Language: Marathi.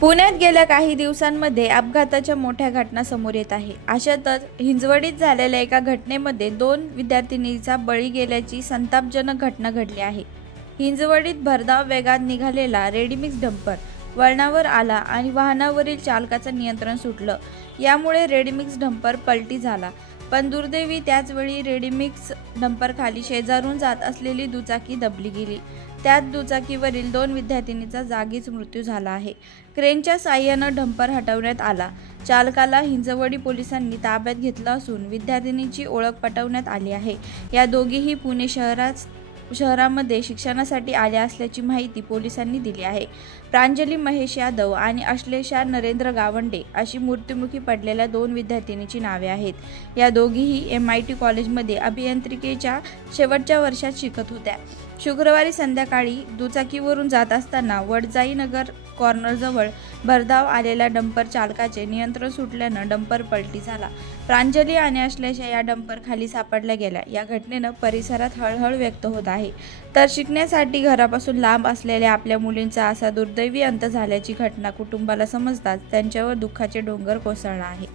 पुण्यात गेल्या काही दिवसांमध्ये अपघाताच्या मोठ्या घटना समोर येत आहे। अशातच हिंजवडीत झालेल्या एका घटनेमध्ये 2 विद्यार्थिनींचा बळी गेल्याची संतापजनक घटना घडली आहे। हिंजवडीत भरधाव वेगात निघालेला रेडीमिक्स डंपर वळणावर आला आणि वाहनावरील चालकाचं नियंत्रण सुटलं। यामुळे रेडीमिक्स डंपर पलटी झाला, पण दुर्दैवी त्याचवेळी रेडीमिक्स डंपरखाली शेजारून जात असलेली दुचाकी दबली गेली। त्यात दुचाकीवरील 2 विद्यार्थिनींचा जागीच मृत्यू झाला आहे। क्रेनच्या साहाय्यानं डंपर हटवण्यात आला। चालकाला हिंजवडी पोलिसांनी ताब्यात घेतलं असून विद्यार्थिनीची ओळख पटवण्यात आली आहे। या दोघीही पुणे शहरामध्ये शिक्षणासाठी आल्या असल्याची माहिती पोलिसांनी दिली आहे। प्रांजली महेश यादव आणि अश्लेषा नरेंद्र गावंडे अशी मृत्युमुखी पडलेल्या 2 विद्यार्थिनींची नावे आहेत। या दोघीही MIT कॉलेजमध्ये अभियांत्रिकीच्या शेवटच्या वर्षात शिकत होत्या। शुक्रवारी संध्याकाळी दुचाकीवरून जात असताना वडजाई नगर कॉर्नरजवळ भरधाव आलेल्या डंपर चालकाचे नियंत्रण सुटल्यानं डंपर पलटी झाला। प्रांजली आणि अश्लेषा या डंपर खाली सापडल्या गेल्या। या घटनेनं परिसरात हळहळ व्यक्त होत आहे। तर शिकण्यासाठी घरापासून लांब असलेल्या आपल्या मुलींचा असा दुर्दैवी अंत झाल्याची घटना कुटुंबाला समजताच त्यांच्यावर दुःखाचे डोंगर कोसळला आहे।